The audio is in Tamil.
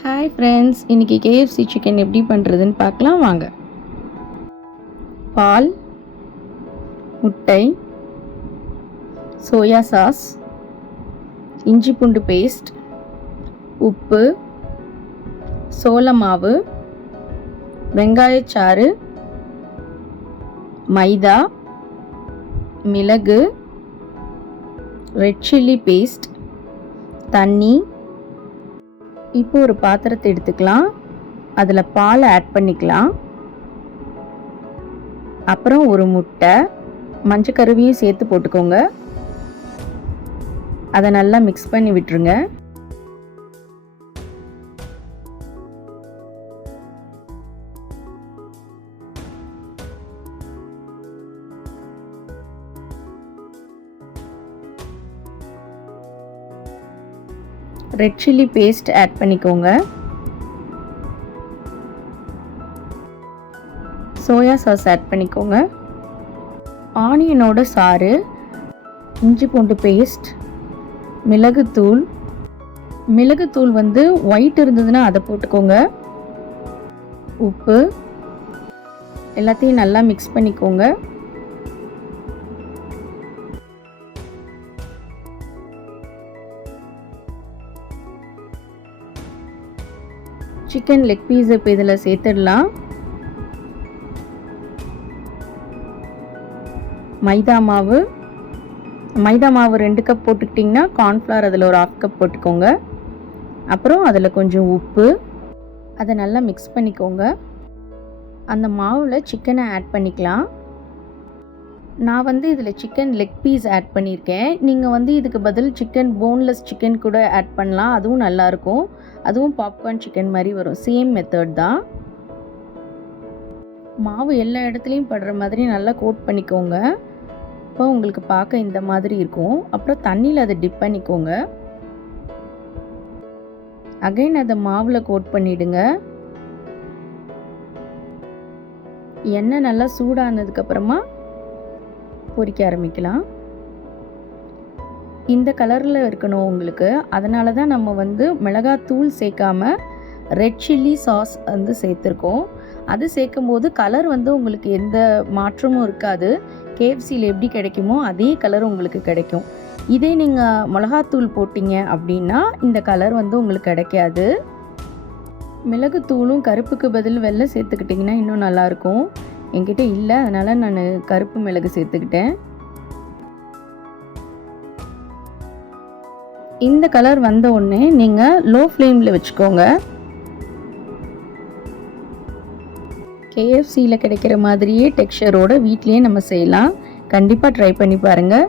ஹாய் ஃப்ரெண்ட்ஸ், இன்றைக்கி KFC சிக்கன் எப்படி பண்ணுறதுன்னு பார்க்கலாம் வாங்க. பால், முட்டை, சோயா சாஸ், இஞ்சி பூண்டு பேஸ்ட், உப்பு, சோள மாவு, வெங்காயச்சாறு, மைதா, மிளகு, ரெட் சில்லி பேஸ்ட், தண்ணி. இப்போ ஒரு பாத்திரத்தை எடுத்துக்கலாம். அதில் பால் ஆட் பண்ணிக்கலாம். அப்புறம் ஒரு முட்டை, மஞ்சக்கருவையும் சேர்த்து போட்டுக்கோங்க. அதை நல்லா மிக்ஸ் பண்ணி விட்டுருங்க. ரெட் சில்லி பேஸ்ட் ஆட் பண்ணிக்கோங்க. சோயா சாஸ் ஆட் பண்ணிக்கோங்க. ஆனியனோட சாறு, இஞ்சி பூண்டு பேஸ்ட், மிளகுத்தூள். மிளகுத்தூள் வந்து ஒயிட் இருந்ததுன்னா அதை போட்டுக்கோங்க. உப்பு எல்லாத்தையும் நல்லா மிக்ஸ் பண்ணிக்கோங்க. சிக்கன் லெக் பீஸ் இப்போ இதில் சேர்த்துடலாம். மைதா மாவு 2 கப் போட்டுக்கிட்டிங்கன்னா கார்ன்ஃப்ளவர் அதில் ஒரு 1/2 கப் போட்டுக்கோங்க. அப்புறம் அதில் கொஞ்சம் உப்பு, அதை நல்லா மிக்ஸ் பண்ணிக்கோங்க. அந்த மாவில் சிக்கனை ஆட் பண்ணிக்கலாம். நான் வந்து இதில் சிக்கன் லெக் பீஸ் ஆட் பண்ணியிருக்கேன். நீங்கள் வந்து இதுக்கு பதில் சிக்கன் போன்லெஸ் சிக்கன் கூட ஆட் பண்ணலாம், அதுவும் நல்லாயிருக்கும். அதுவும் பாப்கார்ன் சிக்கன் மாதிரி வரும். சேம் மெத்தட் தான். மாவு எல்லா இடத்துலையும் படுற மாதிரி நல்லா கோட் பண்ணிக்கோங்க. இப்போ உங்களுக்கு பார்க்க இந்த மாதிரி இருக்கும். அப்புறம் தண்ணியில் அதை டிப் பண்ணிக்கோங்க. அகைன் அதை மாவில் கோட் பண்ணிவிடுங்க. எண்ணெய் நல்லா சூடானதுக்கப்புறமா பொரிக்க ஆரம்பிக்கலாம். இந்த கலரில் இருக்கணும் உங்களுக்கு. அதனால தான் நம்ம வந்து மிளகாத்தூள் சேர்க்காம ரெட் சில்லி சாஸ் வந்து சேர்த்துருக்கோம். அது சேர்க்கும் போது கலர் வந்து உங்களுக்கு எந்த மாற்றமும் இருக்காது. KFCயில் எப்படி கிடைக்குமோ அதே கலர் உங்களுக்கு கிடைக்கும். இதே நீங்கள் மிளகாத்தூள் போட்டிங்க அப்படின்னா இந்த கலர் வந்து உங்களுக்கு கிடைக்காது. மிளகுத்தூளும் கருப்புக்கு பதில் வெள்ளை சேர்த்துக்கிட்டிங்கன்னா இன்னும் நல்லாயிருக்கும். என்கிட்ட இல்லை, அதனால் நான் கருப்பு மிளகு சேர்த்துக்கிட்டேன். இந்த கலர் வந்த உடனே நீங்கள் லோ ஃப்ளேமில் வச்சுக்கோங்க. KFCயில் கிடைக்கிற மாதிரியே டெக்ஸ்சரோடு வீட்லேயே நம்ம செய்யலாம். கண்டிப்பாக ட்ரை பண்ணி பாருங்கள்.